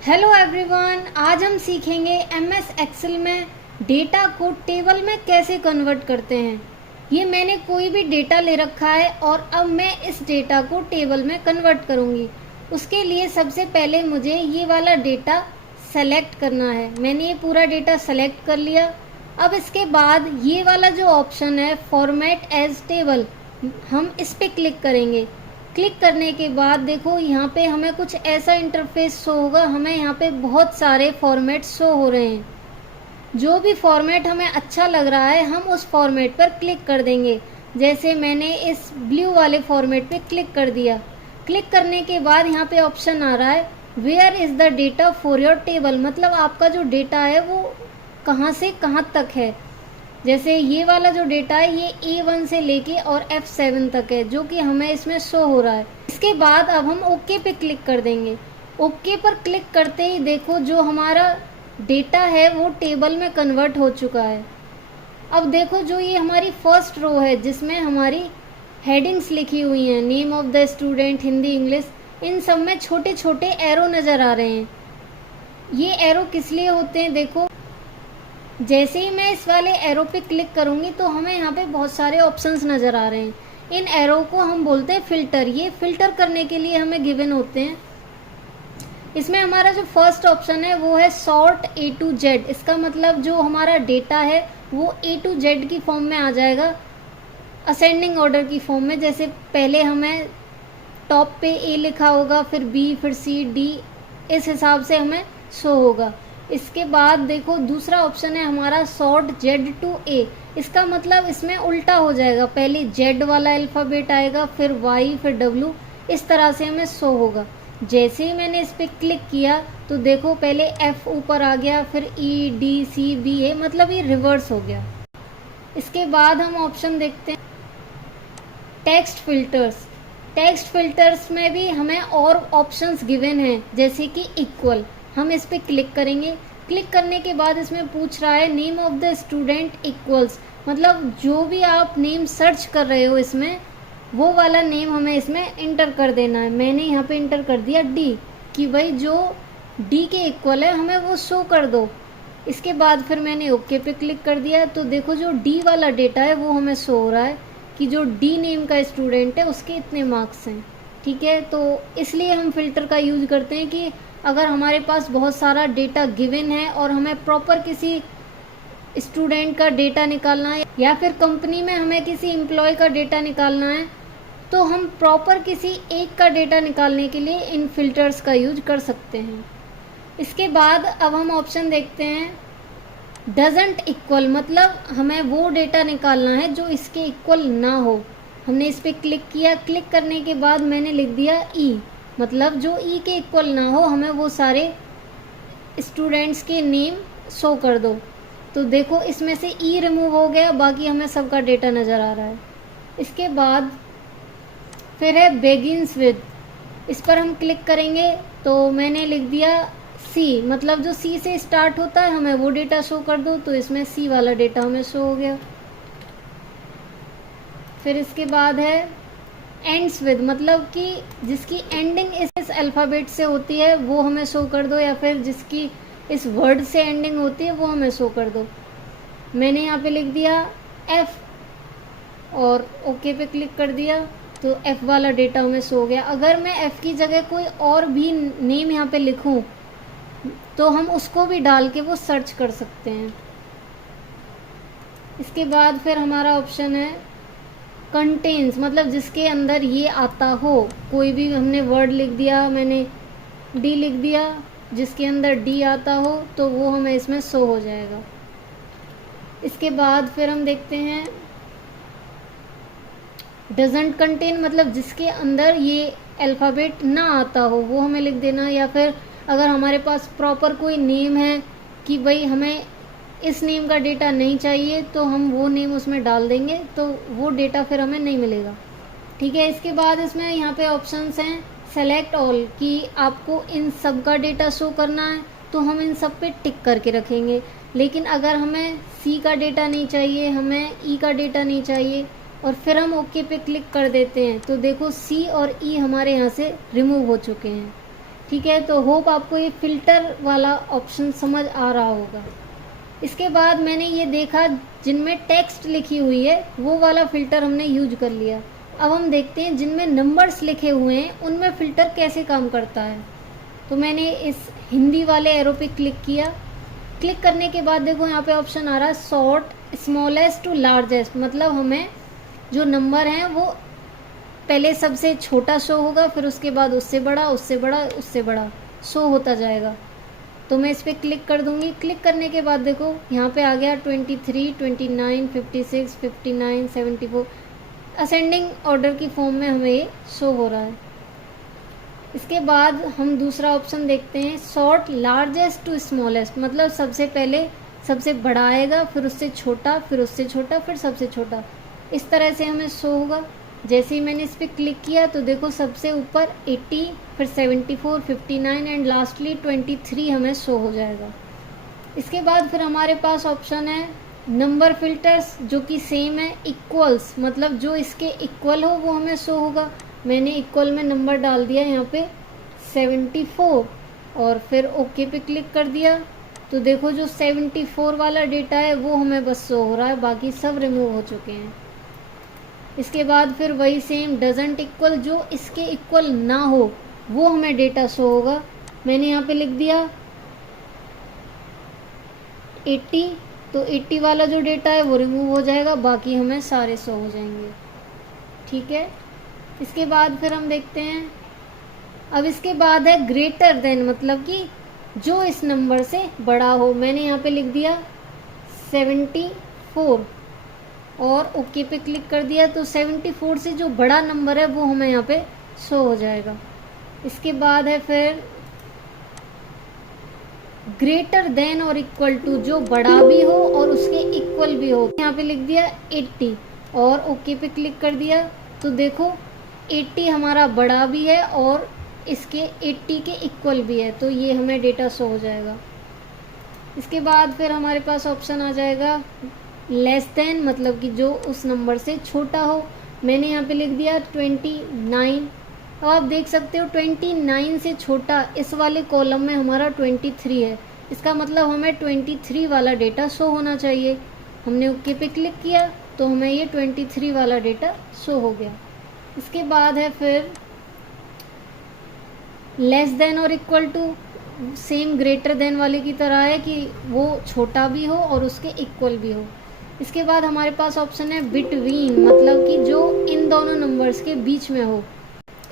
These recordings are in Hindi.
हेलो एवरीवन, आज हम सीखेंगे एमएस एक्सेल में डेटा को टेबल में कैसे कन्वर्ट करते हैं। ये मैंने कोई भी डेटा ले रखा है और अब मैं इस डेटा को टेबल में कन्वर्ट करूँगी। उसके लिए सबसे पहले मुझे ये वाला डेटा सेलेक्ट करना है। मैंने ये पूरा डेटा सेलेक्ट कर लिया। अब इसके बाद ये वाला जो ऑप्शन है फॉर्मेट एज टेबल, हम इस पर क्लिक करेंगे। क्लिक करने के बाद देखो यहाँ पे हमें कुछ ऐसा इंटरफेस शो होगा। हमें यहाँ पे बहुत सारे फॉर्मेट शो हो रहे हैं। जो भी फॉर्मेट हमें अच्छा लग रहा है हम उस फॉर्मेट पर क्लिक कर देंगे। जैसे मैंने इस ब्लू वाले फॉर्मेट पे क्लिक कर दिया। क्लिक करने के बाद यहाँ पे ऑप्शन आ रहा है where is the data for your table, मतलब आपका जो डेटा है वो कहाँ से कहाँ तक है। जैसे ये वाला जो डेटा है ये A1 से लेके और F7 तक है, जो कि हमें इसमें शो हो रहा है। इसके बाद अब हम ओके पे क्लिक कर देंगे। ओके पर क्लिक करते ही देखो जो हमारा डेटा है वो टेबल में कन्वर्ट हो चुका है। अब देखो जो ये हमारी फर्स्ट रो है जिसमें हमारी हेडिंग्स लिखी हुई हैं, name of the student, Hindi, English, इन सब में छोटे छोटे एरो नज़र आ रहे हैं। ये एरो किस लिए होते हैं, देखो जैसे ही मैं इस वाले एरो पे क्लिक करूँगी तो हमें यहाँ पे बहुत सारे ऑप्शंस नज़र आ रहे हैं। इन एरो को हम बोलते हैं फ़िल्टर। ये फ़िल्टर करने के लिए हमें गिवन होते हैं। इसमें हमारा जो फर्स्ट ऑप्शन है वो है सॉर्ट A to Z। इसका मतलब जो हमारा डेटा है वो A to Z की फॉर्म में आ जाएगा, असेंडिंग ऑर्डर की फॉर्म में। जैसे पहले हमें टॉप पे A लिखा होगा, फिर B, फिर C, D, इस हिसाब से हमें शो होगा। इसके बाद देखो दूसरा ऑप्शन है हमारा सॉर्ट Z to A। इसका मतलब इसमें उल्टा हो जाएगा, पहले Z वाला अल्फ़ाबेट आएगा, फिर Y, फिर W, इस तरह से हमें शो होगा। जैसे ही मैंने इस पर क्लिक किया तो देखो पहले F ऊपर आ गया, फिर E, D, C, B, A, मतलब ये रिवर्स हो गया। इसके बाद हम ऑप्शन देखते हैं टेक्स्ट फिल्टर्स। टेक्स्ट फिल्टर्स में भी हमें और ऑप्शंस गिवन हैं, जैसे कि इक्वल। हम इस पर क्लिक करेंगे। क्लिक करने के बाद इसमें पूछ रहा है name of the student equals, मतलब जो भी आप नेम सर्च कर रहे हो इसमें वो वाला नेम हमें इसमें इंटर कर देना है। मैंने यहाँ पे इंटर कर दिया D, कि भाई जो D के इक्वल है हमें वो शो कर दो। इसके बाद फिर मैंने ओके पे क्लिक कर दिया तो देखो जो D वाला डेटा है वो हमें शो हो रहा है कि जो D नेम का स्टूडेंट है उसके इतने मार्क्स हैं। ठीक है, तो इसलिए हम फिल्टर का यूज करते हैं कि अगर हमारे पास बहुत सारा डेटा गिवन है और हमें प्रॉपर किसी स्टूडेंट का डेटा निकालना है या फिर कंपनी में हमें किसी एम्प्लॉय का डेटा निकालना है तो हम प्रॉपर किसी एक का डेटा निकालने के लिए इन फिल्टर्स का यूज कर सकते हैं। इसके बाद अब हम ऑप्शन देखते हैं डजंट इक्वल, मतलब हमें वो डेटा निकालना है जो इसके इक्वल ना हो। हमने इस पर क्लिक किया। क्लिक करने के बाद मैंने लिख दिया E, मतलब जो E के इक्वल ना हो हमें वो सारे स्टूडेंट्स के नेम शो कर दो। तो देखो इसमें से E रिमूव हो गया, बाकी हमें सबका डेटा नज़र आ रहा है। इसके बाद फिर है बेगिन्स विद, इस पर हम क्लिक करेंगे तो मैंने लिख दिया C, मतलब जो C से स्टार्ट होता है हमें वो डेटा शो कर दो। तो इसमें C वाला डेटा हमें शो हो गया। फिर इसके बाद है एंड्स विद, मतलब कि जिसकी एंडिंग इस अल्फ़ाबेट से होती है वो हमें शो कर दो, या फिर जिसकी इस वर्ड से एंडिंग होती है वो हमें शो कर दो। मैंने यहाँ पे लिख दिया F और ओके पे क्लिक कर दिया तो F वाला डेटा हमें शो हो गया। अगर मैं F की जगह कोई और भी नेम यहाँ पे लिखूँ तो हम उसको भी डाल के वो सर्च कर सकते हैं। इसके बाद फिर हमारा ऑप्शन है कंटेन्स, मतलब जिसके अंदर ये आता हो। कोई भी हमने वर्ड लिख दिया, मैंने D लिख दिया, जिसके अंदर D आता हो तो वो हमें इसमें शो हो जाएगा। इसके बाद फिर हम देखते हैं डजंट कंटेन, मतलब जिसके अंदर ये अल्फ़ाबेट ना आता हो वो हमें लिख देना। या फिर अगर हमारे पास प्रॉपर कोई नेम है कि भाई हमें इस नेम का डेटा नहीं चाहिए तो हम वो नेम उसमें डाल देंगे तो वो डेटा फिर हमें नहीं मिलेगा। ठीक है, इसके बाद इसमें यहाँ पे ऑप्शंस हैं सेलेक्ट ऑल, कि आपको इन सब का डेटा शो करना है तो हम इन सब पे टिक करके रखेंगे। लेकिन अगर हमें C का डेटा नहीं चाहिए, हमें E का डेटा नहीं चाहिए और फिर हम ओके पे क्लिक कर देते हैं तो देखो C और E हमारे यहाँ से रिमूव हो चुके हैं। ठीक है, तो होप आपको ये फ़िल्टर वाला ऑप्शन समझ आ रहा होगा। इसके बाद मैंने ये देखा जिनमें टेक्स्ट लिखी हुई है वो वाला फ़िल्टर हमने यूज कर लिया। अब हम देखते हैं जिनमें नंबर्स लिखे हुए हैं उनमें फ़िल्टर कैसे काम करता है। तो मैंने इस हिंदी वाले एरो पे क्लिक किया। क्लिक करने के बाद देखो यहाँ पे ऑप्शन आ रहा है सॉर्ट स्मॉलेस्ट टू लार्जेस्ट, मतलब हमें जो नंबर हैं वो पहले सबसे छोटा शो होगा, फिर उसके बाद उससे बड़ा, उससे बड़ा, उससे बड़ा शो होता जाएगा। तो मैं इस पर क्लिक कर दूंगी। क्लिक करने के बाद देखो यहाँ पे आ गया 23, 29, 56, 59, 74, असेंडिंग ऑर्डर की फॉर्म में हमें ये शो हो रहा है। इसके बाद हम दूसरा ऑप्शन देखते हैं सॉर्ट लार्जेस्ट टू स्मॉलेस्ट, मतलब सबसे पहले सबसे बड़ा आएगा, फिर उससे छोटा, फिर उससे छोटा, फिर सबसे छोटा, इस तरह से हमें शो होगा। जैसे ही मैंने इस पर क्लिक किया तो देखो सबसे ऊपर 80, फिर 74, 59 एंड लास्टली 23 हमें शो हो जाएगा। इसके बाद फिर हमारे पास ऑप्शन है नंबर फिल्टर्स, जो कि सेम है इक्वल्स, मतलब जो इसके इक्वल हो वो हमें शो होगा। मैंने इक्वल में नंबर डाल दिया यहाँ पे 74 और फिर ओके पे क्लिक कर दिया। तो देखो जो 74 वाला डेटा है वो हमें बस शो हो रहा है, बाकी सब रिमूव हो चुके हैं। इसके बाद फिर वही सेम डजंट इक्वल, जो इसके इक्वल ना हो वो हमें डेटा शो होगा। मैंने यहाँ पे लिख दिया 80, तो 80 वाला जो डेटा है वो रिमूव हो जाएगा, बाकी हमें सारे शो हो जाएंगे। ठीक है, इसके बाद फिर हम देखते हैं, अब इसके बाद है ग्रेटर देन, मतलब कि जो इस नंबर से बड़ा हो। मैंने यहाँ पे लिख दिया 74 और ओके पे क्लिक कर दिया, तो 74 से जो बड़ा नंबर है वो हमें यहाँ पे शो हो जाएगा। इसके बाद है फिर ग्रेटर देन और इक्वल टू, जो बड़ा भी हो और उसके इक्वल भी हो। यहाँ पे लिख दिया 80 और ओके पे क्लिक कर दिया, तो देखो 80 हमारा बड़ा भी है और इसके 80 के इक्वल भी है, तो ये हमें डेटा शो हो जाएगा। इसके बाद फिर हमारे पास ऑप्शन आ जाएगा लेस देन, मतलब कि जो उस नंबर से छोटा हो। मैंने यहाँ पे लिख दिया 29। अब आप देख सकते हो 29 से छोटा इस वाले कॉलम में हमारा 23 है, इसका मतलब हमें 23 वाला डेटा शो होना चाहिए। हमने ओके पे क्लिक किया तो हमें ये 23 वाला डेटा शो हो गया। इसके बाद है फिर लेस देन और equal to, same greater than वाले की तरह है कि वो छोटा भी हो और उसके इक्वल भी हो। इसके बाद हमारे पास ऑप्शन है बिटवीन, मतलब कि जो इन दोनों नंबर्स के बीच में हो।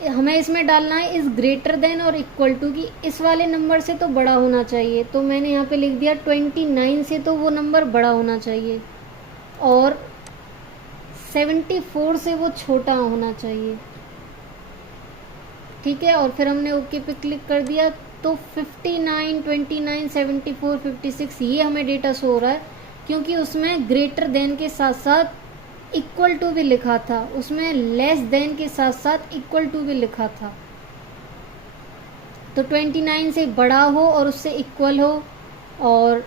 हमें इसमें डालना है इस ग्रेटर देन और इक्वल टू की इस वाले नंबर से तो बड़ा होना चाहिए, तो मैंने यहाँ पे लिख दिया 29 से तो वो नंबर बड़ा होना चाहिए और 74 से वो छोटा होना चाहिए। ठीक है, और फिर हमने ओके पे क्लिक कर दिया, तो 59, 29, 74, 56 ये हमें डेटा शो हो रहा है, क्योंकि उसमें ग्रेटर देन के साथ साथ इक्वल टू भी लिखा था, उसमें लेस देन के साथ साथ इक्वल टू भी लिखा था। तो 29 से बड़ा हो और उससे इक्वल हो, और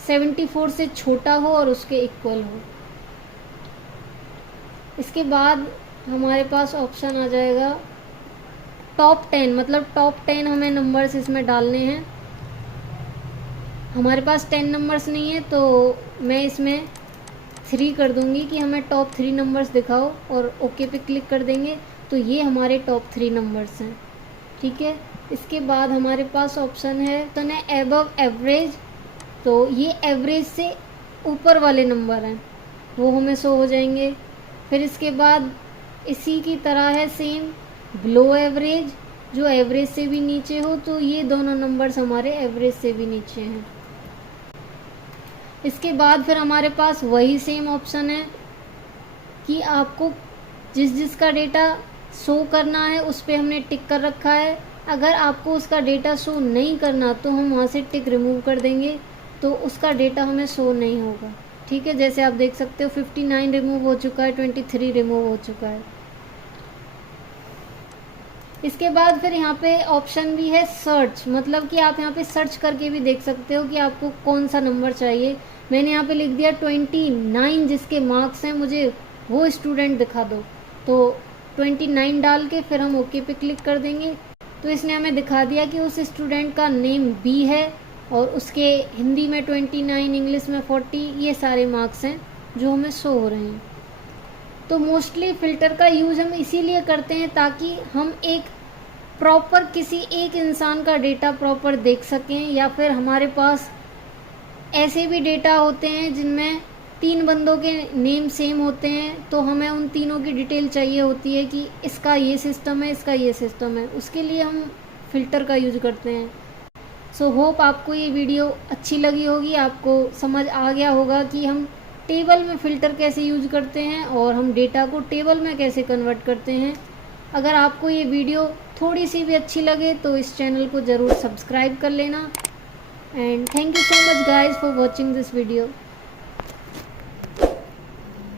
74 से छोटा हो और उसके इक्वल हो। इसके बाद हमारे पास ऑप्शन आ जाएगा टॉप 10, मतलब टॉप 10 हमें नंबर्स इसमें डालने हैं। हमारे पास 10 नंबर्स नहीं है, तो मैं इसमें 3 कर दूंगी कि हमें टॉप 3 नंबर्स दिखाओ, और ओके पे क्लिक कर देंगे तो ये हमारे टॉप 3 नंबर्स हैं। ठीक है, इसके बाद हमारे पास ऑप्शन है तो ना एबव एवरेज, तो ये एवरेज से ऊपर वाले नंबर हैं वो हमें शो हो जाएंगे। फिर इसके बाद इसी की तरह है सेम बिलो एवरेज, जो एवरेज से भी नीचे हो, तो ये दोनों नंबर्स हमारे एवरेज से भी नीचे हैं। इसके बाद फिर हमारे पास वही सेम ऑप्शन है कि आपको जिस जिसका डेटा शो करना है उस पर हमने टिक कर रखा है। अगर आपको उसका डेटा शो नहीं करना तो हम वहाँ से टिक रिमूव कर देंगे, तो उसका डेटा हमें शो नहीं होगा। ठीक है, जैसे आप देख सकते हो 59 रिमूव हो चुका है, 23 रिमूव हो चुका है। इसके बाद फिर यहाँ पे ऑप्शन भी है सर्च, मतलब कि आप यहाँ पे सर्च करके भी देख सकते हो कि आपको कौन सा नंबर चाहिए। मैंने यहाँ पे लिख दिया 29, जिसके मार्क्स हैं मुझे वो स्टूडेंट दिखा दो, तो 29 डाल के फिर हम ओके पे क्लिक कर देंगे। तो इसने हमें दिखा दिया कि उस स्टूडेंट का नेम बी है और उसके हिंदी में 29, इंग्लिश में 40, ये सारे मार्क्स हैं जो हमें शो हो रहे हैं। तो मोस्टली फ़िल्टर का यूज़ हम इसीलिए करते हैं ताकि हम एक प्रॉपर किसी एक इंसान का डेटा प्रॉपर देख सकें, या फिर हमारे पास ऐसे भी डेटा होते हैं जिनमें 3 बंदों के नेम सेम होते हैं, तो हमें उन तीनों की डिटेल चाहिए होती है कि इसका ये सिस्टम है, इसका ये सिस्टम है, उसके लिए हम फ़िल्टर का यूज़ करते हैं। सो होप आपको ये वीडियो अच्छी लगी होगी, आपको समझ आ गया होगा कि हम टेबल में फ़िल्टर कैसे यूज़ करते हैं और हम डेटा को टेबल में कैसे कन्वर्ट करते हैं। अगर आपको ये वीडियो थोड़ी सी भी अच्छी लगे तो इस चैनल को ज़रूर सब्सक्राइब कर लेना। And thank you so much guys for watching this video.